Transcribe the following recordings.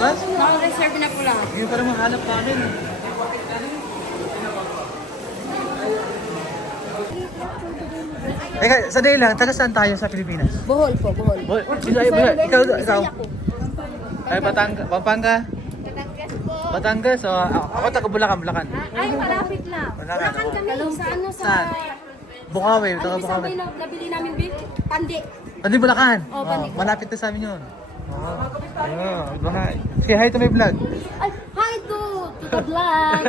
labas? Naka-reserve na po lahat. Ngayon parang mahanap pa akin. Sandali lang, taga saan tayo sa Pilipinas? Bohol po, Bohol. Ikaw. Ay, Pampanga? Batangas po. Batangas, so ako taga Bulacan. Ay, malapit lang. Bulacan. Kami sa ano sa... Saan? Bukawi, taga Ano Bukawi. yung nabili namin beef? Pandi. Pandi Bulacan? Oh, Pandi. Malapit na sa amin yun. Baka. Say hi to my vlog. Ay, hi to the vlog.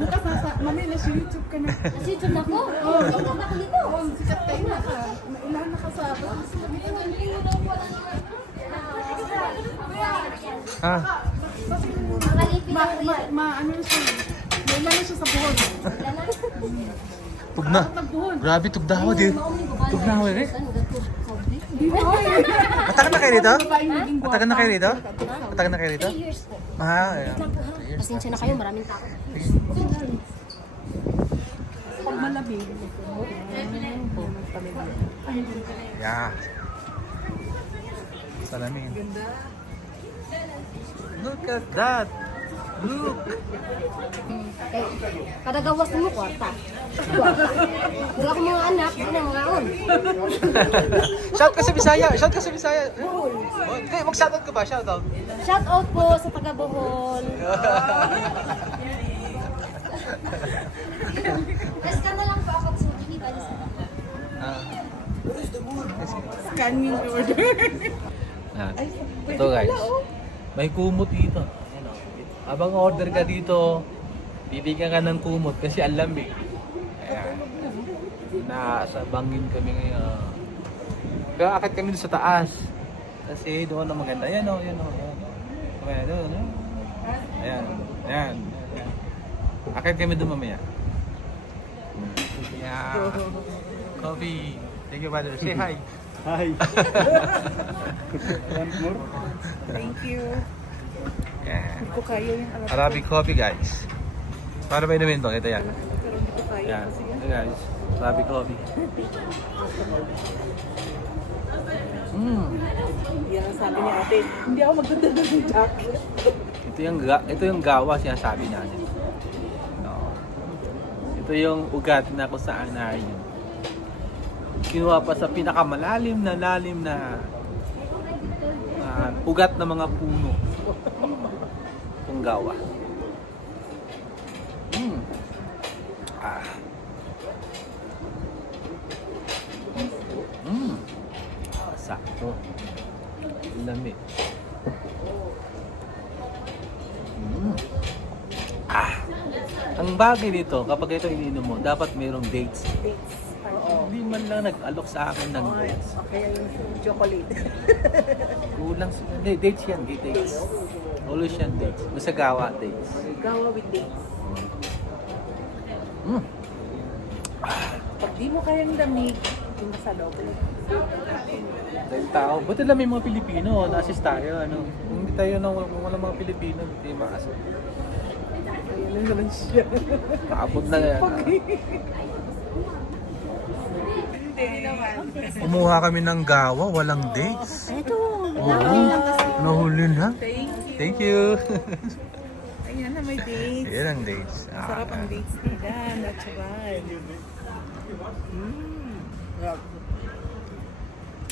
Bukas nasa Manila sa YouTube ka na. Kasi YouTube na ko. Oh, ikaw na ako dito. Sikat kayo na ka. Ilan na kasama. Ah, Ano siya? May ilan siya sa buhol. tugna. Grabe, tugdaho din. Tugdaho eh. Matagal na kayo dito? Matagal na kayo dito? Matagal na kayo dito? 3 years po. Ayan. Pasensya na kayo, maraming tao. Pag malamig. Yeah. Salamin. Look at that. Look. Eh, kada gawas mo, kwarta. Wala akong mga anak, ano mga on. Shout ka sa Bisaya. Shout ka sa Bisaya. Oh, hindi, mag-shoutout ka ba? Shoutout. Shout out po sa taga Bohol. Basta na lang po ako sa Geneva. Scanning order. Yan. Ito guys. May kumot dito. Ayan, oh. Habang order ka dito, bibigyan ka ng kumot kasi ang lamig. Ayan. Nasa bangin kami ngayon. Kaya akit kami doon sa taas. Kasi doon na maganda. Ayan o, ayan o. Ayan, doon. Ayan. Ayan. Akit kami doon mamaya. Yeah. Coffee. Thank you, brother. Say hi. Hi. One more? Thank you. Yeah. Hindi ko kaya yung Arabic coffee, guys. Para ba inumin to? Ito yan. Pero hindi ko kaya Yan. kasi Ito guys. Arabic coffee. yan ang sabi ni ate. Hindi ako magdadala ng jacket. Ito yung gawa sinasabi natin. No. Ito yung ugat na kung saan na yun. Kinuha pa sa pinakamalalim na ugat ng mga puno. Itong gawa. Ah. Sakto. Lamig. Ang bagay dito, kapag ito ininom mo, dapat mayroong dates. Hindi man lang nag-alok sa akin ng dates. Okay, yung chocolate. Kulang sa... Hindi, dates yan. Dates. Always yan dates. Basta gawa, dates. Gawa with dates. Pag di mo kayang lamig, yung sa loob. Dahil tao. Buti lang may mga Pilipino. Na-assist tayo. Ano? Kung hindi tayo nang walang mga Pilipino, hindi ma-assist. Ayan na naman siya. Paabot na yan. Hindi naman. Kumuha kami ng gawa, walang dates. Ito, Oo. Nahuli na. Thank you. Ayan na may dates. Yan ang dates. Sarap ang dates nila. Natural.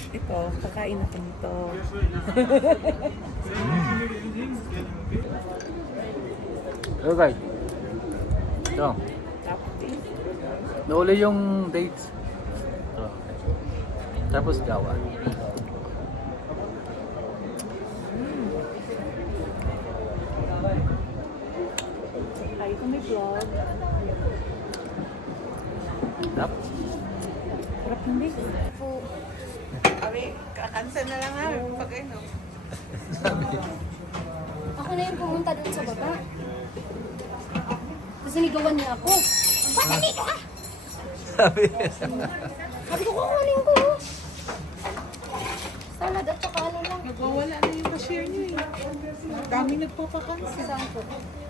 Ito, kakain ako nito. Hello guys. Ito. Tapos, Nauli yung dates. Ito. Tapos gawa. ay, ito may vlog. Tap. Sarap ng dates. Abi, kakansan na lang ha. Pag ano. ako na yung pumunta doon sa baba. Kasi nigawan niya ako. Bakit ka? Sabi ko, kukunin ko. Salad at saka ano lang. Nagwawala na yung cashier niyo eh. Dami nagpapakansin. Saan ko?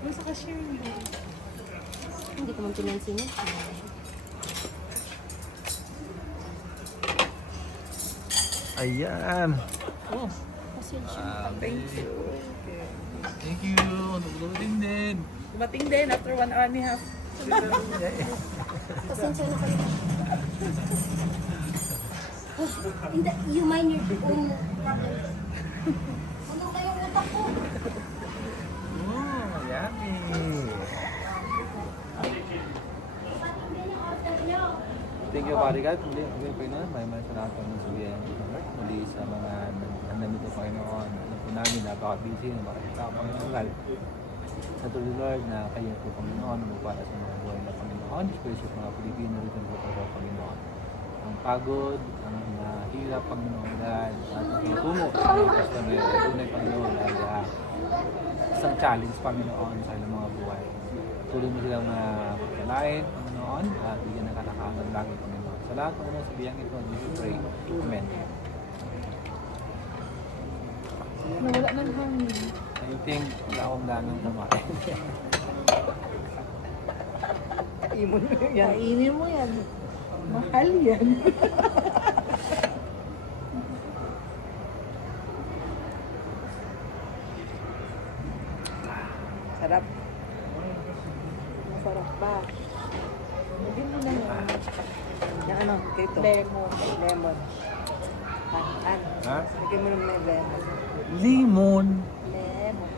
Yung sa cashier niyo. Hindi ko man pinansin yun. Ayan. Oh, message. Thank you. Thank you. Naglutin din. Dumating din after 1 hour and a half. Pasensya na kayo. Hindi, you mind your own problem. Ano kayong utak ko? Yummy. Thank you, Parigat. Muli, Panginoon, may salamat po ng sabihin. Muli sa mga nandito, Panginoon. Alam po namin, napaka-busy, napakita, Panginoon. Sa tuloy, Lord, na kayo po, Panginoon, para sa mga buhay na Panginoon, especially sa mga Pilipino rito po tayo, Panginoon. Ang pagod, ang hirap, Panginoon, dahil sa ating tungo sa mga customer, tunay, Panginoon, ay isang challenge, Panginoon, sa ilang mga buhay. Tuloy mo silang pagkalain, Panginoon, at bigyan ng kalakasan ng langit, Panginoon. Sa lahat, Panginoon, sa biyang ito, we pray. Amen. Nawala ng hangin. I think, wala akong ganang kumain. Kainin mo yan. Mahal yan. Sarap. Masarap ba? Lagyan mo na yan. Yung ano, kito? Lemon. Lemon. Ano? Ha? Lagyan mo naman yung lemon. Limon. Lemon.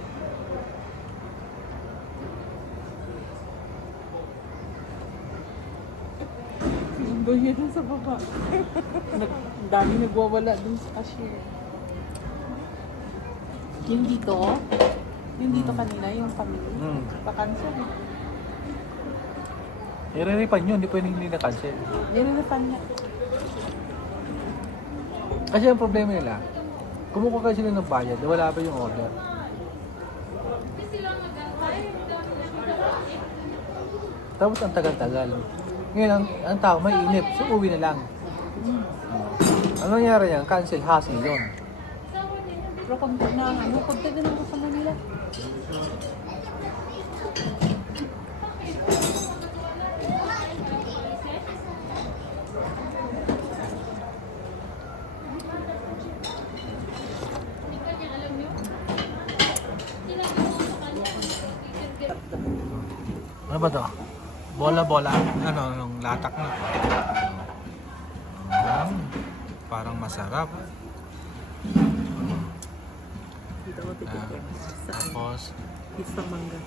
Sinundo niya dun sa baba. Ang dami nagwawala dun sa cashier. Yung dito? Yung dito kanina, yung family. Pa-cancel. I-refund nyo, hindi pwedeng hindi na-cancel. Yan ang nafan niya. Kasi ang problema nila, kumukuha kasi sila ng bayad, wala pa yung order. Tapos ang tagal-tagal. Ngayon, ang tao may inip, so uwi na lang. Ano nangyari yan? Cancel, hassle yun. Pero konti na, ano, konti din ang kasama nila. Ano ba to? Bola-bola. Ano, yung latak na. Parang masarap. Dito ako titigil. Tapos, Isang mangga.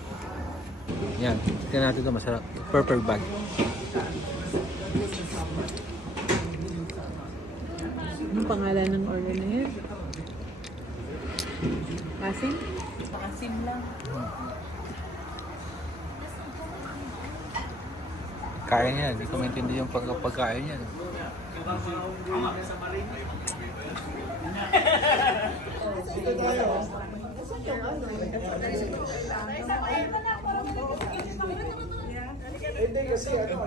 yan. Tingnan natin ito, masarap. Purple bag. Anong pangalan ng order na yun? Asim? Asim lang. Kain yan. Hindi ko maintindihan yung pagkain yan.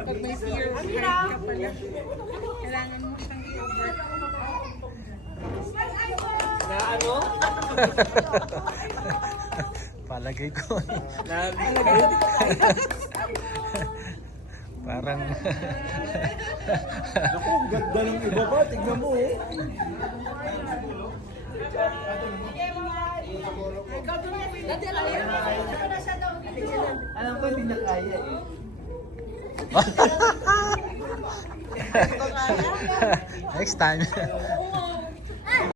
Pag may fear ka pala, kailangan mo siyang i-over. Palagay ko. Parang... Ako, ganda ng iba ba? Tignan mo eh. Alam ko hindi na kaya eh. Next time.